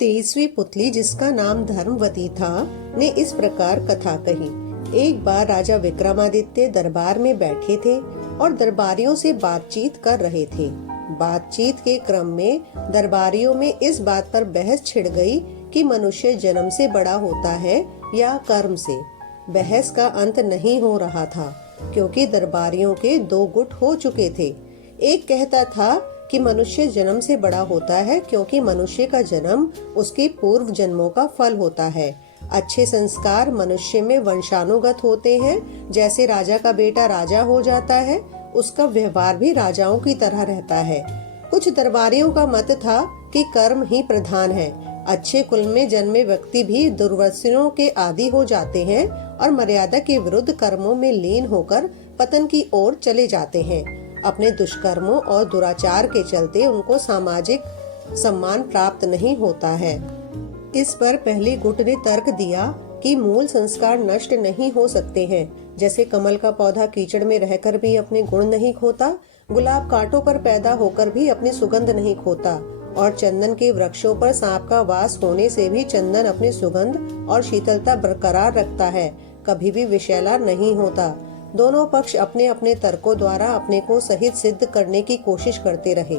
23वीं पुतली, जिसका नाम धर्मवती था, ने इस प्रकार कथा कही। एक बार राजा विक्रमादित्य दरबार में बैठे थे और दरबारियों से बातचीत कर रहे थे। बातचीत के क्रम में दरबारियों में इस बात पर बहस छिड़ गई कि मनुष्य जन्म से बड़ा होता है या कर्म से। बहस का अंत नहीं हो रहा था, क्योंकि दरबारियों के दो गुट हो चुके थे। एक कहता था कि मनुष्य जन्म से बड़ा होता है क्योंकि मनुष्य का जन्म उसके पूर्व जन्मों का फल होता है। अच्छे संस्कार मनुष्य में वंशानुगत होते हैं। जैसे राजा का बेटा राजा हो जाता है, उसका व्यवहार भी राजाओं की तरह रहता है। कुछ दरबारियों का मत था कि कर्म ही प्रधान है। अच्छे कुल में जन्मे व्यक्ति भी दुर्व्यसनों के आदी हो जाते हैं और मर्यादा के विरुद्ध कर्मों में लीन होकर पतन की ओर चले जाते हैं। अपने दुष्कर्मों और दुराचार के चलते उनको सामाजिक सम्मान प्राप्त नहीं होता है। इस पर पहले गुट ने तर्क दिया कि मूल संस्कार नष्ट नहीं हो सकते हैं। जैसे कमल का पौधा कीचड़ में रहकर भी अपने गुण नहीं खोता, गुलाब कांटों पर पैदा होकर भी अपनी सुगंध नहीं खोता, और चंदन के वृक्षों पर सांप का वास होने से भी चंदन अपनी सुगंध और शीतलता बरकरार रखता है, कभी भी विषैला नहीं होता। दोनों पक्ष अपने अपने तर्कों द्वारा अपने को सही सिद्ध करने की कोशिश करते रहे।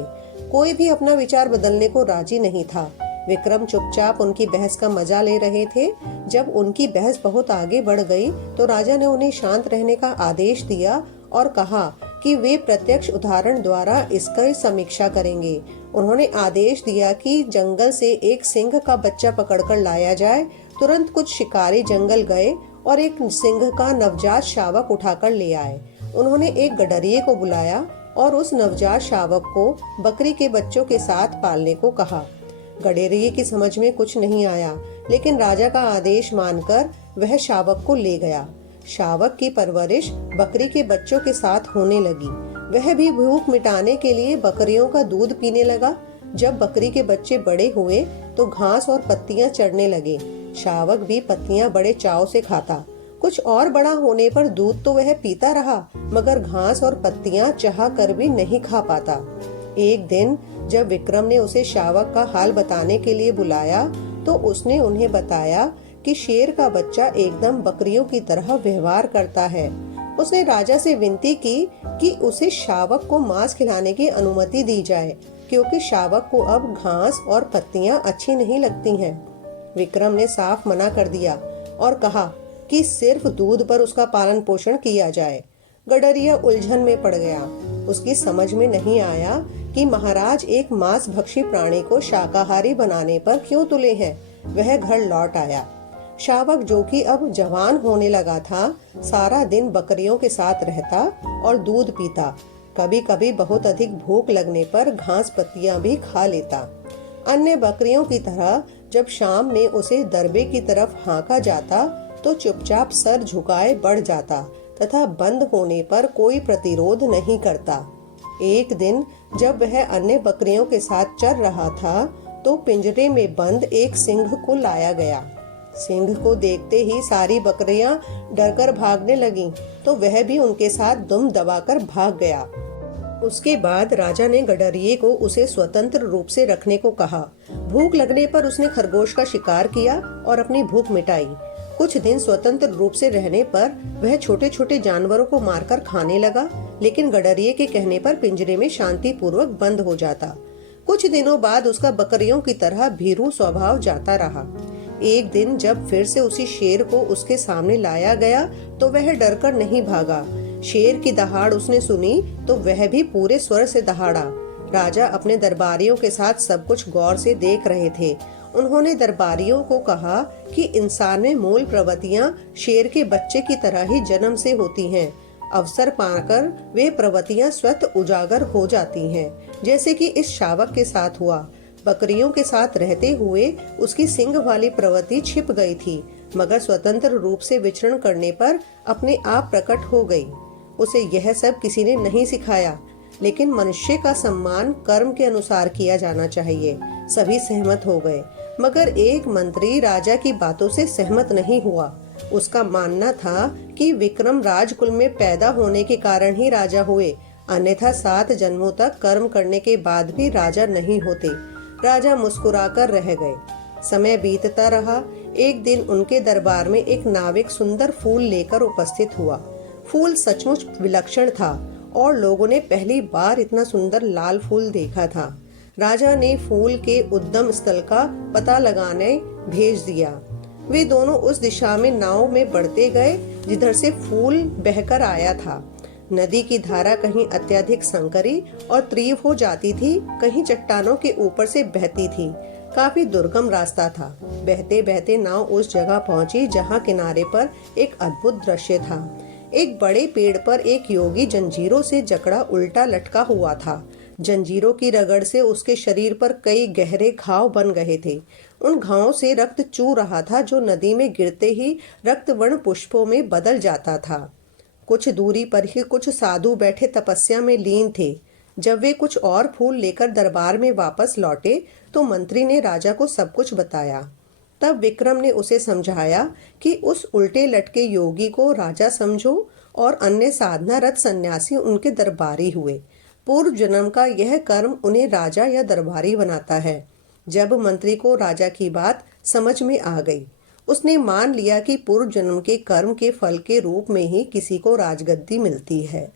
कोई भी अपना विचार बदलने को राजी नहीं था। विक्रम चुपचाप उनकी बहस का मजा ले रहे थे। जब उनकी बहस बहुत आगे बढ़ गई तो राजा ने उन्हें शांत रहने का आदेश दिया और कहा कि वे प्रत्यक्ष उदाहरण द्वारा इसकी समीक्षा करेंगे। उन्होंने आदेश दिया कि जंगल से एक सिंह का बच्चा पकड़कर लाया जाए। तुरंत कुछ शिकारी जंगल गए और एक सिंह का नवजात शावक उठाकर ले आए। उन्होंने एक गडरिये को बुलाया और उस नवजात शावक को बकरी के बच्चों के साथ पालने को कहा। गडरिये की समझ में कुछ नहीं आया, लेकिन राजा का आदेश मानकर वह शावक को ले गया। शावक की परवरिश बकरी के बच्चों के साथ होने लगी। वह भी भूख मिटाने के लिए बकरियों का दूध पीने लगा। जब बकरी के बच्चे बड़े हुए तो घास और पत्तियां चढ़ने लगे। शावक भी पत्तियां बड़े चाव से खाता। कुछ और बड़ा होने पर दूध तो वह पीता रहा, मगर घास और पत्तियां चाह कर भी नहीं खा पाता। एक दिन जब विक्रम ने उसे शावक का हाल बताने के लिए बुलाया तो उसने उन्हें बताया कि शेर का बच्चा एकदम बकरियों की तरह व्यवहार करता है। उसने राजा से विनती की कि उसे शावक को मांस खिलाने की अनुमति दी जाए, क्योंकि शावक को अब घास और पत्तियां अच्छी नहीं लगती हैं। विक्रम ने साफ मना कर दिया और कहा कि सिर्फ दूध पर उसका पालन पोषण किया जाए। गडरिया उलझन में पड़ गया। उसकी समझ में नहीं आया कि महाराज एक मांस भक्षी प्राणी को शाकाहारी बनाने पर क्यों तुले हैं। वह घर लौट आया। शावक, जो कि अब जवान होने लगा था, सारा दिन बकरियों के साथ रहता और दूध पीता। कभी कभी बहुत अधिक भूख लगने पर घास पत्तियां भी खा लेता। अन्य बकरियों की तरह जब शाम में उसे दरबे की तरफ हाँका जाता तो चुपचाप सर झुकाए बढ़ जाता तथा बंद होने पर कोई प्रतिरोध नहीं करता। एक दिन जब वह अन्य बकरियों के साथ चर रहा था तो पिंजरे में बंद एक सिंह को लाया गया। सिंह को देखते ही सारी बकरियां डरकर भागने लगीं, तो वह भी उनके साथ दुम दबाकर भाग गया। उसके बाद राजा ने गडरिये को उसे स्वतंत्र रूप से रखने को कहा। भूख लगने पर उसने खरगोश का शिकार किया और अपनी भूख मिटाई। कुछ दिन स्वतंत्र रूप से रहने पर वह छोटे छोटे जानवरों को मारकर खाने लगा, लेकिन गडरिये के कहने पर पिंजरे में शांति पूर्वक बंद हो जाता। कुछ दिनों बाद उसका बकरियों की तरह भीरू स्वभाव जाता रहा। एक दिन जब फिर से उसी शेर को उसके सामने लाया गया तो वह डरकर नहीं भागा। शेर की दहाड़ उसने सुनी तो वह भी पूरे स्वर से दहाड़ा। राजा अपने दरबारियों के साथ सब कुछ गौर से देख रहे थे। उन्होंने दरबारियों को कहा कि इंसान में मूल प्रवृत्तियां शेर के बच्चे की तरह ही जन्म से होती हैं। अवसर पाकर वे प्रवृत्तियां स्वतः उजागर हो जाती हैं, जैसे कि इस शावक के साथ हुआ। बकरियों के साथ रहते हुए उसकी सिंग वाली प्रवृत्ति छिप गई थी, मगर स्वतंत्र रूप से विचरण करने पर अपने आप प्रकट हो गई। उसे यह सब किसी ने नहीं सिखाया, लेकिन मनुष्य का सम्मान कर्म के अनुसार किया जाना चाहिए। सभी सहमत हो गए, मगर एक मंत्री राजा की बातों से सहमत नहीं हुआ। उसका मानना था कि विक्रम राजकुल में पैदा होने के कारण ही राजा हुए, अन्यथा 7 जन्मों तक कर्म करने के बाद भी राजा नहीं होते। राजा मुस्कुराकर रह गए। समय बीतता रहा। एक दिन उनके दरबार में एक नाविक सुंदर फूल लेकर उपस्थित हुआ। फूल सचमुच विलक्षण था और लोगों ने पहली बार इतना सुंदर लाल फूल देखा था। राजा ने फूल के उद्गम स्थल का पता लगाने भेज दिया। वे दोनों उस दिशा में नाव में बढ़ते गए जिधर से फूल बहकर आया था। नदी की धारा कहीं अत्यधिक संकरी और तीव्र हो जाती थी, कहीं चट्टानों के ऊपर से बहती थी। काफी दुर्गम रास्ता था। बहते बहते नाव उस जगह पहुंची जहां किनारे पर एक अद्भुत दृश्य था। एक बड़े पेड़ पर एक योगी जंजीरों से जकड़ा उल्टा लटका हुआ था। जंजीरों की रगड़ से उसके शरीर पर कई गहरे घाव बन गए थे। उन घावों से रक्त चू रहा था जो नदी में गिरते ही रक्तवर्ण पुष्पों में बदल जाता था। कुछ दूरी पर ही कुछ साधु बैठे तपस्या में लीन थे। जब वे कुछ और फूल लेकर दरबार में वापस लौटे तो मंत्री ने राजा को सब कुछ बताया। तब विक्रम ने उसे समझाया कि उस उल्टे लटके योगी को राजा समझो और अन्य साधनारत सन्यासी उनके दरबारी हुए। पूर्व जन्म का यह कर्म उन्हें राजा या दरबारी बनाता है। जब मंत्री को राजा की बात समझ में आ गई, उसने मान लिया कि पूर्व जन्म के कर्म के फल के रूप में ही किसी को राजगद्दी मिलती है।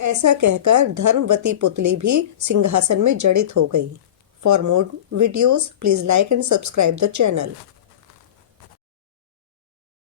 ऐसा कहकर धर्मवती पुतली भी सिंहासन में जड़ित हो गई। For more videos please like and subscribe the channel.